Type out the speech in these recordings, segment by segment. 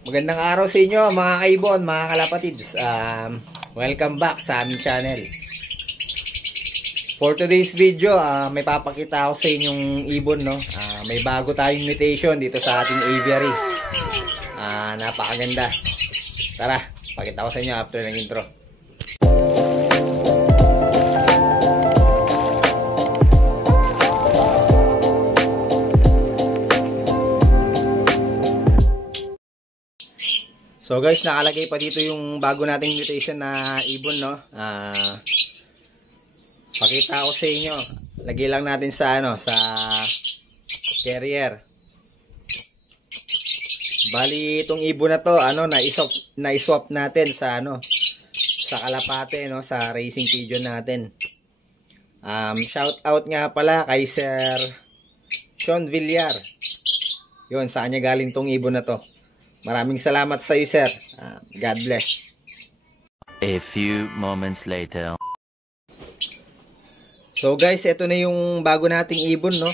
Magandang araw sa inyo mga kaibon, mga kalapatids. Welcome back sa aming channel. For today's video, may papakita ako sa inyong ibon, no? May bago tayong mutation dito sa ating aviary. Napakaganda. Tara, pakita ko sa inyo after ng intro. So guys, nakalagay pa dito yung bago nating mutation na ibon, no? Pakita ko sa inyo. Lagay lang natin sa sa carrier. Bali itong ibon na to, na-swap natin sa sa kalapate, no, sa racing pigeon natin. Shout out nga pala kay Sir Sean Villar. Yun, saan niya galing tong ibon na to. Maraming salamat sa iyo, sir. God bless. A few moments later. So guys, ito na yung bago nating ibon, no?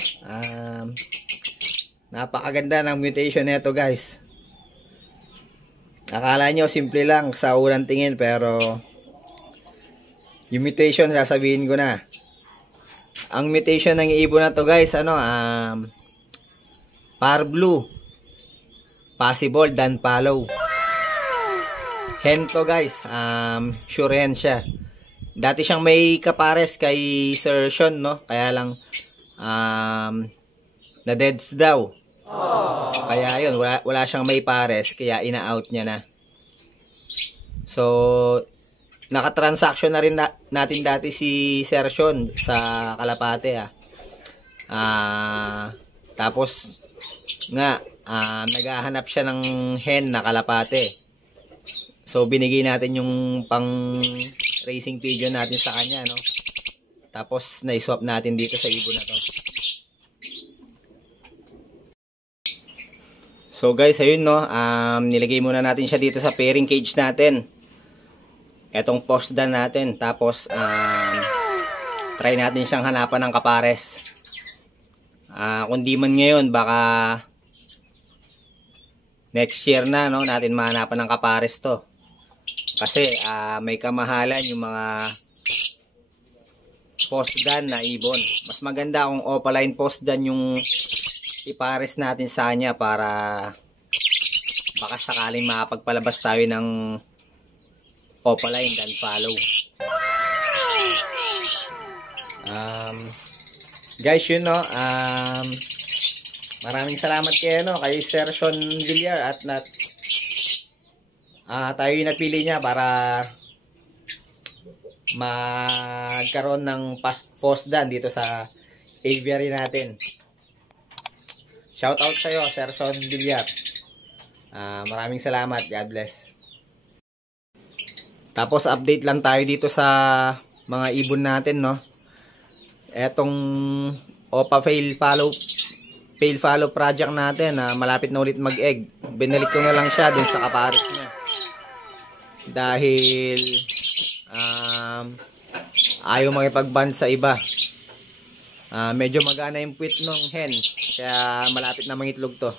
Napakaganda ng mutation nito, guys. Akala nyo simple lang sa unang tingin, pero yung mutation sasabihin ko na. Ang mutation ng ibon na to, guys, par blue. Possible than follow. Hen to, guys. Sure hen siya. Dati siyang may kapares kay Sir Sean, no? Kaya lang na-deads daw. Kaya yun, wala siyang may pares, kaya ina-out niya na. So naka-transaction na rin natin dati si Sir Sean sa kalapate. Tapos nga naghahanap siya ng hen na kalapate. So binigay natin yung pang racing pigeon natin sa kanya, no? Tapos na-swap natin dito sa ibon na to. So guys, ayun, no, nilagay muna natin siya dito sa pairing cage natin. Etong post dan natin. Tapos try natin siyang hanapan ng kapares. Kung di man ngayon, baka next year na, no, natin mahanapan ng kapares to. Kasi may kamahalan yung mga post dan na ibon. Mas maganda kung opaline post dan yung ipares natin sa kanya, para baka sakaling makapagpalabas tayo ng opaline dan follow. Guys, yun, no, maraming salamat kay Sir Sean Villar at tayo yung napili niya para magkaroon ng post dan dito sa aviary natin. Shout out sa iyo, Sir Sean Villar. Maraming salamat. God bless. Tapos update lang tayo dito sa mga ibon natin, no. Etong OPA fail follow project natin, malapit na ulit mag-egg. Binalik ko na lang siya dun sa kapares niya. Dahil ayaw makipag-band sa iba. Medyo magana yung puwit ng hen, kaya malapit na mangitlog to.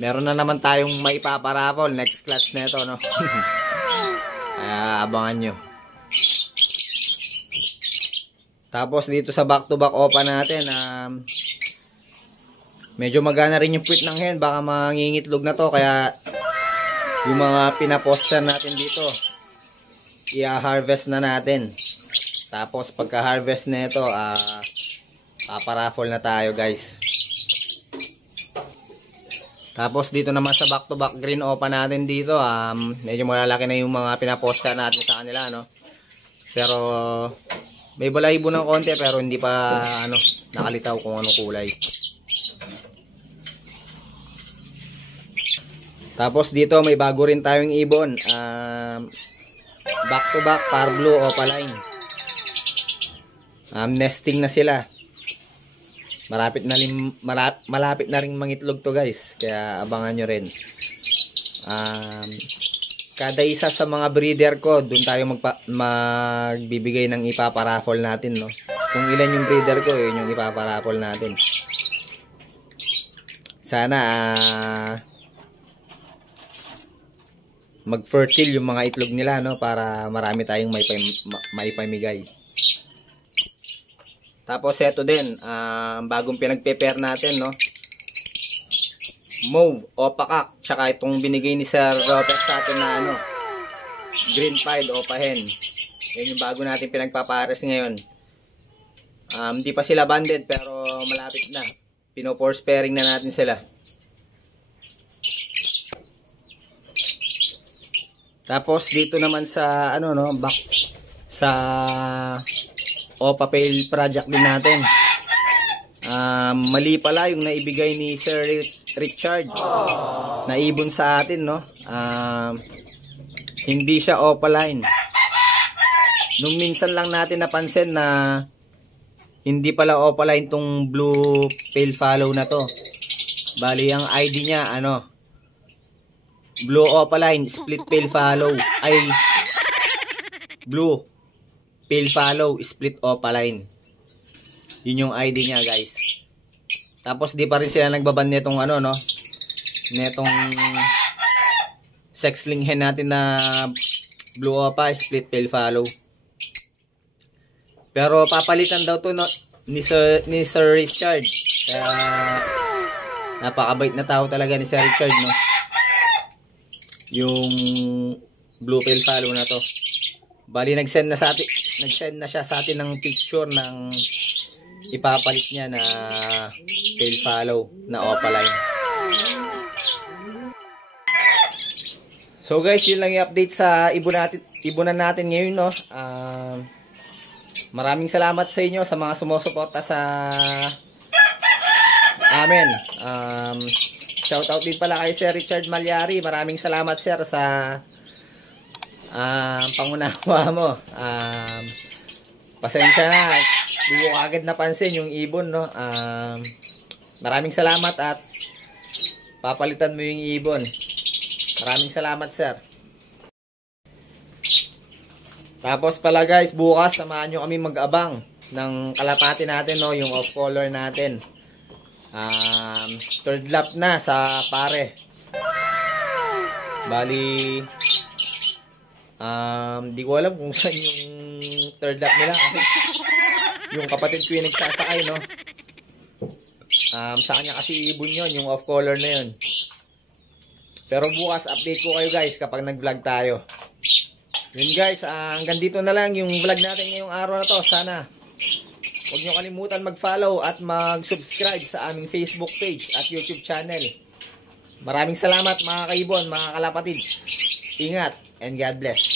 Meron na naman tayong maipaparapol next clutch na ito, no. Kaya abangan nyo. Tapos dito sa back to back opa natin, medyo magana rin yung puwit ng hen, baka mangingitlog na to. Kaya yung mga pinapostan natin dito, i-harvest na natin. Tapos pagka harvest na ito, paparaffle na tayo, guys. Tapos dito naman sa back to back green opa natin dito, medyo malalaki na yung mga pinapostan natin sa kanila, no. Pero may balahibo ng konti, pero hindi pa nakalitaw kung anong kulay. Tapos dito may bago rin tayong ibon, back to back par blue opaline. Nesting na sila. Malapit na rin mangitlog to, guys. Kaya abangan nyo rin. Kada isa sa mga breeder ko, doon tayo magbibigay ng ipaparaffle natin, no. Kung ilan yung breeder ko, yun yung ipaparaffle natin. sana mag-fertile yung mga itlog nila, no, para marami tayong maipamigay. Tapos ito din, bagong pinagpe-pair natin, no, mauve opakak, tsaka itong binigay ni Sir Robert sa atin na ano, green pied opahen. Yan yung bago natin pinagpapares ngayon. Hindi pa sila banded pero malapit na. Pino-force pairing na natin sila. Tapos dito naman sa ano, no, back sa Opa Pale project din natin. Mali pala yung naibigay ni Sir Richard. Naibon sa atin, no. Hindi siya opaline. Nung minsan lang natin napansin na hindi pala opaline tong blue pale follow na to. Bali ang ID niya ano, blue opaline split pale follow, ay blue pale follow split opaline. Yun yung ID niya, guys. Tapos di pa rin sila nagbaban nitong ano, no, netong sexling hen natin na blue opa split pale follow. Pero papalitan daw to, no, ni Sir Richard. Kaya napakabait na tao talaga ni Sir Richard, no, yung blue pale follow na to. Bali nagsend na siya sa atin ng picture ng ipapalit niya na pale follow na opaline. So guys, yun lang yung update sa ibunan natin ngayon, no. Maraming salamat sa inyo sa mga sumusuporta sa amin. Shoutout din pala kay Sir Richard Malyari. Maraming salamat, sir, sa pangunawa mo. Pasensya na, di ko agad napansin yung ibon, no. Maraming salamat at papalitan mo yung ibon. Maraming salamat, sir. Tapos pala guys, bukas samahan nyo kami mag-abang ng kalapati natin, no, yung off color natin. Third lap na sa pare. Bali di ko alam kung saan yung third lap nila. Yung kapatid ko yung nagsasakay, no. Sa kanya kasi ibon yun, yung off color na yun. Pero bukas update ko kayo guys kapag nag-vlog tayo. Yun guys, hanggang dito na lang yung vlog natin ngayong araw na to. Sana huwag nyo kalimutan mag-follow at mag-subscribe sa aming Facebook page at YouTube channel. Maraming salamat mga kaibon, mga kalapatid. Ingat and God bless.